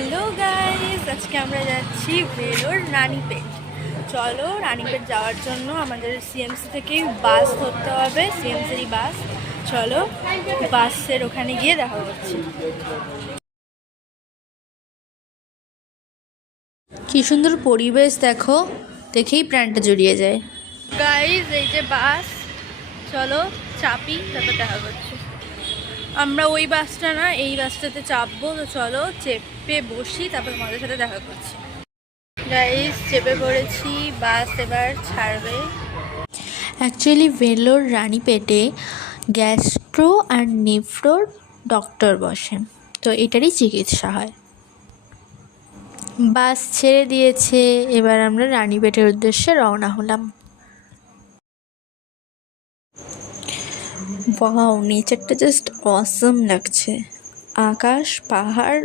Hello guys, আজকে আমরা যাচ্ছি ভেলোর রানীপেট। চলো, রানীপেট যাওয়ার জন্য আমাদের সিএমসি থেকেই বাস ধরতে হবে, সিএমসির বাস। চলো, বাসের ওখানে গিয়ে দেখা করছি। কি সুন্দর পরিবেশ দেখো, দেখেই প্রাণটা জুড়িয়ে যায়। গাইস, এই যে বাস, চলো চাপি, তারপর দেখা করছি। আমরা ওই বাসটা না, এই বাসটাতে চাপবো। তো চলো চেপে বসি, তারপর তোমাদের সাথে দেখা করছি। গাইস, চেপে পড়েছি, বাস এবার ছাড়বে। অ্যাকচুয়ালি ভেলোর রানীপেটে গ্যাস্ট্রো আর নেফ্রোর ডক্টর বসেন, তো এটারই চিকিৎসা হয়। বাস ছেড়ে দিয়েছে, এবার আমরা রানীপেটের উদ্দেশ্যে রওনা হলাম। ওয়াও, নেচারটা জাস্ট অসম লাগছে। আকাশ, পাহাড়,